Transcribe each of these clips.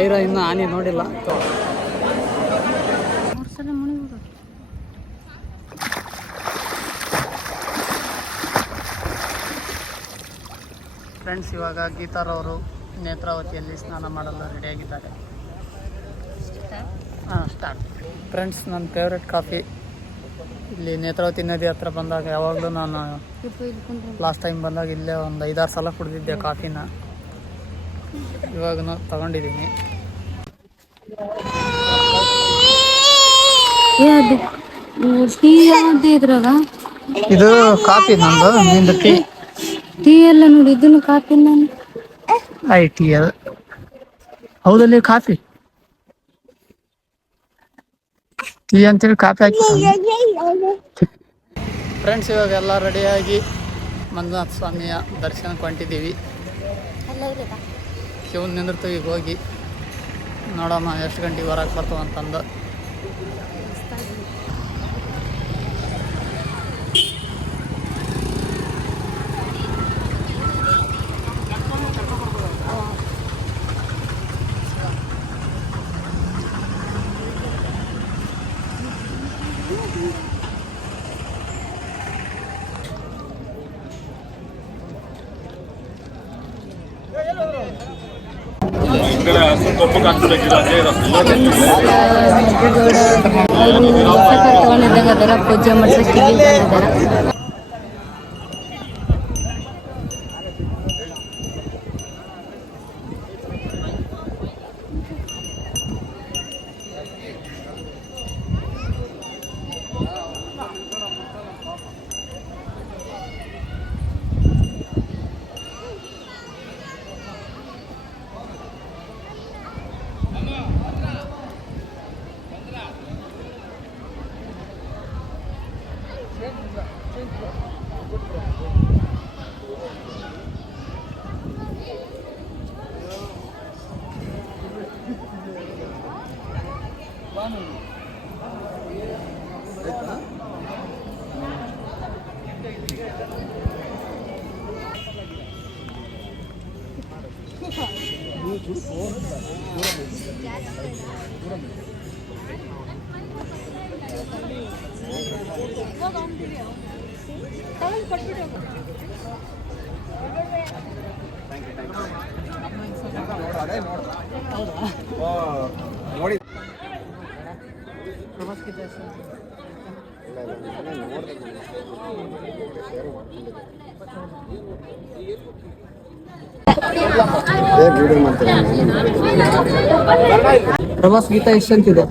ಐರ ಇನ್ನು ಆನೆ ನೋಡಿಲ್ಲ. ಫ್ರೆಂಡ್ಸ್, ಇವಾಗ ಗೀತಾರವರು ನೇತ್ರಾವತಿಯಲ್ಲಿ ಸ್ನಾನ ಮಾಡಲು ರೆಡಿಯಾಗಿದ್ದಾರೆ. ಸ್ಟಾರ್ಟ್. ಫ್ರೆಂಡ್ಸ್, ನನ್ನ ಫೇವ್ರೆಟ್ ಕಾಫಿ. ಇಲ್ಲಿ ನೇತ್ರಾವತಿ ನದಿ ಹತ್ರ ಬಂದಾಗ ಯಾವಾಗಲೂ ನಾನು ಲಾಸ್ಟ್ ಟೈಮ್ ಬಂದಾಗ ಇಲ್ಲೇ ಒಂದು 5-6 ಸಲ ಕುಡಿದಿದ್ದೆ ಕಾಫಿನ. ಇವಾಗ ತಗೊಂಡಿದ್ದೀನಿ. ಇದು ಕಾಫಿ ನಂದು, ನಿಂದು ಟೀ. ಟೀ ಎಲ್ಲ ನೋಡಿ, ಇದನ್ನು ಕಾಫಿ. ನಾನು ಟೀ ಅದು ಹೌದಲ್ಲಿ ಕಾಫಿ ಟೀ ಅಂತೇಳಿ ಕಾಫಿ ಹಾಕಿ. ಫ್ರೆಂಡ್ಸ್, ಇವಾಗ ಎಲ್ಲ ರೆಡಿಯಾಗಿ ಮಂಜುನಾಥ ಸ್ವಾಮಿಯ ದರ್ಶನಕ್ಕೆ ಹೊಂಟಿದ್ದೀವಿ. ಶಿವನ್ ನಿಂದಿರ್ತೀವಿ. ಈಗ ಹೋಗಿ ನೋಡೋಣ ಎಷ್ಟು ಗಂಟೆಗೆ ಹೊರಗೆ ಬರ್ತಾವ ಅಂತಂದು. ಪೂಜೆ ಮಾಡ್ಸಕ್ಕೆ ನೋಡಿ. ಪ್ರವಾಸ ಗೀತಾ ಎಷ್ಟು ಅಂತಿದೆ?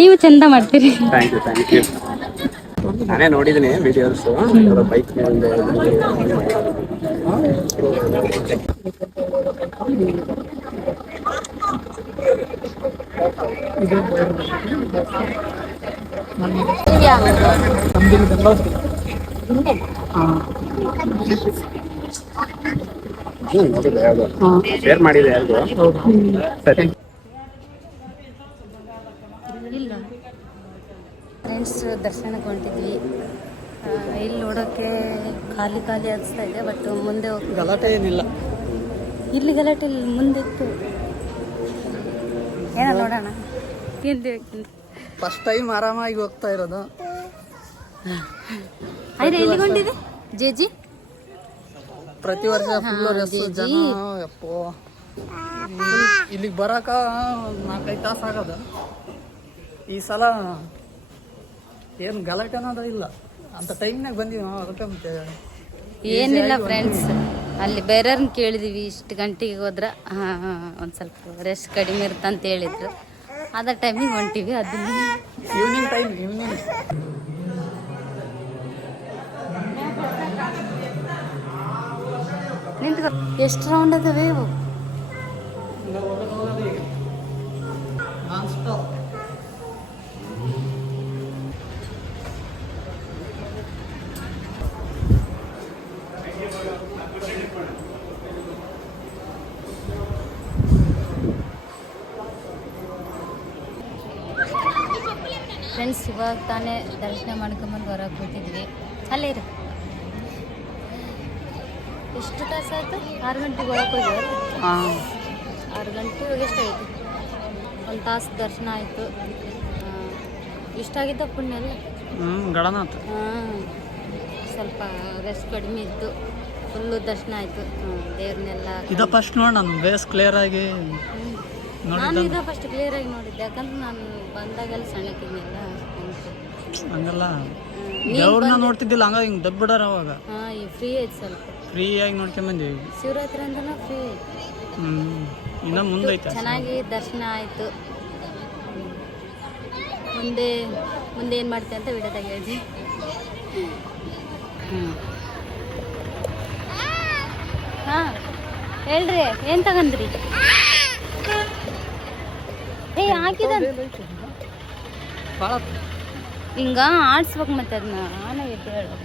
ನೀವು ಚಂದ ಮಾಡ್ತೀರಿ. Thank you. ನಾನೇ ನೋಡಿದ್ದೀನಿ ವಿಡಿಯೋಸ್. ಬೈಕ್ ಮೇಲೆ ಶೇರ್ ಮಾಡಿದೆ ಯಾರಿಗೂ. ಸರಿ. ಇಲ್ಲ ಫ್ರೆಂಡ್ಸ್, ದರ್ಶನಕ್ಕೆ ಹೊಂಟಿದ್ವಿ. ಇಲ್ಲಿ ನೋಡೋಕ್ಕೆ ಖಾಲಿ ಅನಿಸ್ತಾ ಇದೆ. ಬಟ್ ಮುಂದೆ ಗಲಾಟೆ ಏನಿಲ್ಲ. ಇಲ್ಲಿ ಗಲಾಟೆ ಇಲ್ಲ, ಮುಂದೆ ಇತ್ತು. ಏನೋ ನೋಡೋಣ. ಫಸ್ಟ್ ಟೈಮ್ ಆರಾಮಾಗಿ ಹೋಗ್ತಾ ಇರೋದು. ಎಲ್ಲಿಗೆ ಹೊಂಟಿದೆ ಜೇಜಿ? ಪ್ರತಿ ವರ್ಷ ಜನ ಇಲ್ಲಿಗೆ ಬರಾಕ 4-5 ತಾಸು ಆಗೋದು. ಈ ಸಲ ಏನು ಗಲಾಟೆ ಅನ್ನೋದು ಇಲ್ಲ. ಅಂತ ಟೈಮ್ನಾಗ ಬಂದೀವಿ ನಾವು. ಅದಕ್ಕೆ ಮತ್ತೆ ಏನಿಲ್ಲ ಫ್ರೆಂಡ್ಸ್, ಅಲ್ಲಿ ಬೇರೆಯವ್ರನ್ನ ಕೇಳಿದೀವಿ ಇಷ್ಟು ಗಂಟೆಗೆ ಹೋದ್ರೆ ಒಂದು ಸ್ವಲ್ಪ ರೆಸ್ಟ್ ಕಡಿಮೆ ಇರ್ತಂತ ಹೇಳಿದ್ರು. ಅದ ಟೈಮಿಗೆ ಹೊಂಟಿವಿ. ಅದನ್ನ ಈವ್ನಿಂಗ್ ನಿಂತ್ಕೊ. ಎಷ್ಟು ರೌಂಡ್ ಅದಾವೆ ಇವು? ಫ್ರೆಂಡ್ಸ್, ಇವಾಗ ತಾನೇ ದರ್ಶನ ಮಾಡ್ಕೊಂಬಂದು ಹೊರಗೆ ಕೂತಿದ್ವಿ. ಅಲ್ಲೇ ಇರು. ಎಷ್ಟು ತಾಸಾಯ್ತು? 6 ಗಂಟೆಗೆ ಒಳಗೆ ಹೋಗ್ಯಾರ. ಹಾಂ 6 ಗಂಟೆಗೆ ಎಷ್ಟಾಯಿತು? ಒಂದು ತಾಸು ದರ್ಶನ ಆಯಿತು. ಇಷ್ಟ ಆಗಿದ್ದ ಪುಣ್ಯ ಅಲ್ಲ. ಗಡನಾಥ್. ಹಾಂ, ಸ್ವಲ್ಪ ರೆಸ್ಟ್ ಕಡಿಮೆ ಇತ್ತು, ಫುಲ್ಲು ದರ್ಶನ ಆಯಿತು. ದೇವ್ರನ್ನೆಲ್ಲ ಇದು ಫಸ್ಟ್ ನೋಡಿ ನಾನು ಬೇಸ್ ಕ್ಲಿಯರ್ ಆಗಿ ನಾನು ಇದು ಫಸ್ಟ್ ಕ್ಲಿಯರ್ ಆಗಿ ನೋಡಿದ್ದೆ, ಯಾಕಂದ್ರೆ ನಾನು ಬಂದಾಗೆಲ್ಲ ಸಣ್ಣಕ್ಕಿದ್ನೆಲ್ಲ. ಹಂಗಲ್ಲ ದೇವ್ರನ್ನ ನೋಡ್ತಿದ್ದಿಲ್ಲ, ಹಂಗ ಹಿಂಗೆ ದಬ್ಬಿಡಾರ ಅವಾಗ. ಹಾಂ, ಈಗ ಫ್ರೀ ಐತೆ, ಸ್ವಲ್ಪ ಫ್ರೀ ಆಗಿ ನೋಡ್ಕೊಂಬಂದೀವಿ. ಶಿವರಾತ್ರಿ ಅಂದ್ರೆ ಫ್ರೀ ಐತೆ. ಇನ್ನು ಮುಂದೈತೆ. ಚೆನ್ನಾಗಿ ದರ್ಶನ ಆಯಿತು. ಮುಂದೆ ಏನು ಮಾಡ್ತೀವಿ ಅಂತ ವಿಡಿಯೋದಾಗ ಹೇಳ್ತೀವಿ. ಹಾಂ ಹೇಳ್ರಿ, ಏನು ತಗಂದ್ರಿ? ಹಾಕಿದ ಹಿಂಗ ಆಡ್ಸ್ಬೇಕು ಮತ್ತೆ ಅದನ್ನ ಆನಾಗೈತೆ ಹೇಳು.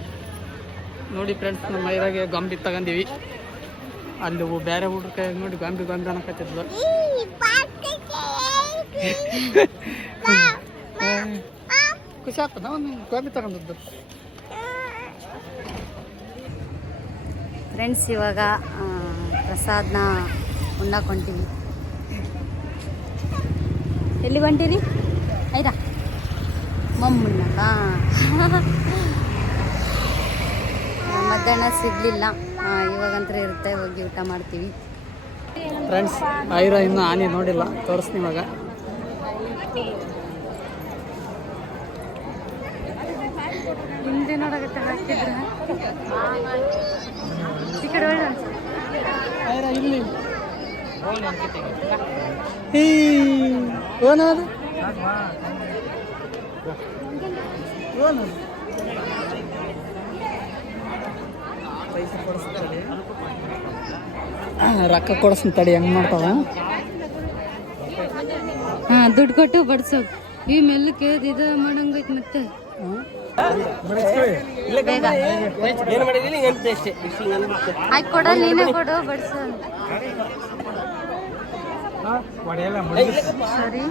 ನೋಡಿ ಫ್ರೆಂಡ್ಸ್, ನಮ್ಮ ಮೈರಾಗೆ ಗೊಂಬಿ ತಗೊಂಡಿವಿ. ಅಲ್ಲಿ ಬೇರೆ ಹುಡುಗ ಕೈ ನೋಡಿ ಗೊಂಬಿ ಅನ್ನಕತ್ತಿದ್ಲು. ಖುಷಿ ಆಗ್ತದ ಒಂದು ಗೊಂಬಿ ತಗೊಂಡದ್ದು. ಫ್ರೆಂಡ್ಸ್, ಇವಾಗ ಪ್ರಸಾದ್ನ ಉಣ್ಣಾಕ್ ಹೊಂಟೀವಿ. ಎಲ್ಲಿಗೆ ಹೊಂಟೀರಿ? ಆಯ್ತಾ ಮಮ್ಮುಣ್ಣಕ. ಮಧ್ಯಾಹ್ನ ಸಿಗಲಿಲ್ಲ, ಇವಾಗಂತ್ರ ಇರುತ್ತೆ, ಹೋಗಿ ಊಟ ಮಾಡ್ತೀವಿ. ಫ್ರೆಂಡ್ಸ್, ಐರ ಇನ್ನೂ ಆನೆ ನೋಡಿಲ್ಲ, ತೋರಿಸ್ತೀನಿ ಇವಾಗ. ಹಿಂದೆ ನೋಡಕತ್ತೆ ಹಾಕಿದ್ರೆ ಈ ಕಡೆ ಒಳ್ಳೆ ಐರ ಇಲ್ಲಿ ಏನದು ರೊಕ್ಕ ಕೊಡಿಸ್ತೀನಿ ತಡಿ, ಹೆಂಗ್ ಮಾಡ್ತಾವ? ಹಾಂ, ದುಡ್ಡು ಕೊಟ್ಟು ಬಡ್ಸೋದು. ಈ ಮೆಲ್ಲಕ್ಕೆ ಇದು ಮಾಡಂಗೈತೆ ಮತ್ತೆ. ಆಯ್ತು, ಕೊಡಲ್ಲ, ನೀನೇ ಕೊಡು, ಬಡ್ಸೋ. ಸರಿ.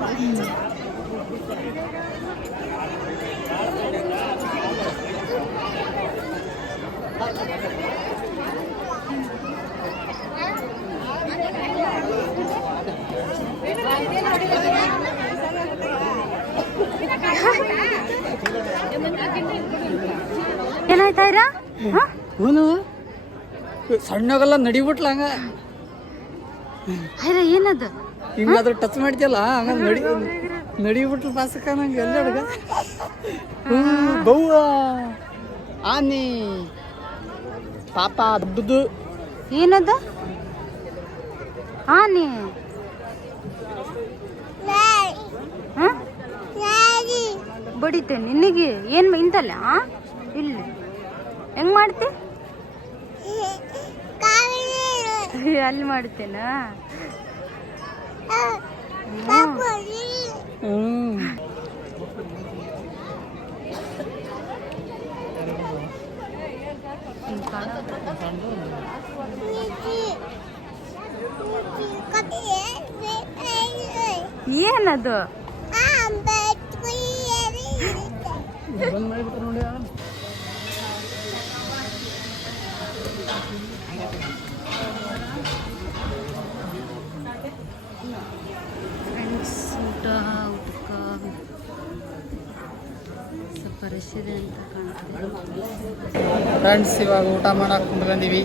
ಏನಾಯ್ತಾ ಇರ? ಇವನು ಸಣ್ಣಗೆಲ್ಲ ನಡಿಬಿಟ್ಲ, ಹಂಗ ಐರ ಏನದು? ಹಿಂಗಾದ್ರೂ ಟಚ್ ಮಾಡ್ತಿಯಲ್ಲ, ಹಂಗ ನಡಿಬಿಟ್ಲು ಪಾಸಕ್ಕ ನಂಗೆ ಎಲ್ಲ ಹುಡುಗ. ಬವ್ವ ಆನೆ ಪಾಪ ದೊಡ್ಡದು. ಏನದ ಆನೆ? ಬಡಿತೆ ನಿನಗೆ ಏನು ಇಂತಲ್ಲ? ಇಲ್ಲಿ ಹೆಂಗ್ ಮಾಡ್ತಿ? ಅಲ್ಲಿ ಮಾಡ್ತೇನಾ? ಏನದು? ಫ್ರೆಂಡ್ಸ್, ಊಟಕ್ಕೆ ಸ್ವಲ್ಪ ರಶ್ ಇದೆ ಅಂತ ಕಾಣ್ತದೆ. ಫ್ರೆಂಡ್ಸ್, ಇವಾಗ ಊಟ ಮಾಡಕ್ಕೆ ಕುಂತ್ಕೊಂಡಿವಿ.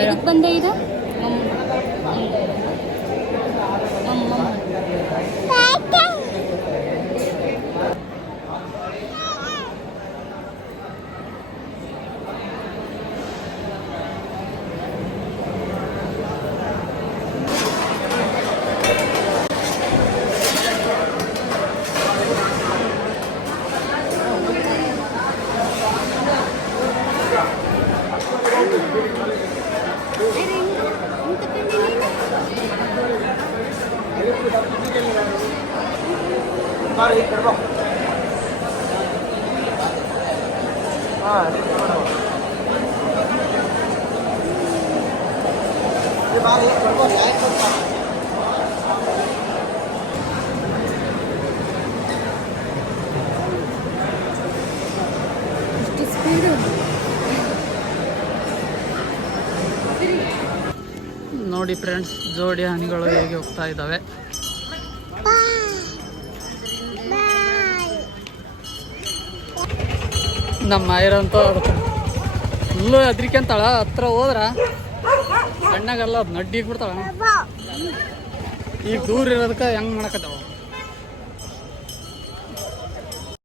ಎದಕ್ಕೆ ಬಂದೆ ಇದು? ನೋಡಿ ಫ್ರೆಂಡ್ಸ್, ಜೋಡಿ ಹನಿಗಳು ಹೇಗೆ ಹೋಗ್ತಾ ಇದ್ದಾವೆ. ನಮ್ಮ ಐರಂತೂ ಫುಲ್ಲು ಹೆದ್ರಿಕೆಂತಾಳ. ಹತ್ರ ಹೋದ್ರ ಸಣ್ಣಗೆಲ್ಲ ಅದು ನಡ್ಡಿಗೆ ಬಿಡ್ತಾಳ. ಈಗ ದೂರ ಇರೋದಕ್ಕೆ ಹೆಂಗೆ ಮಾಡಕತ್ತಾವ.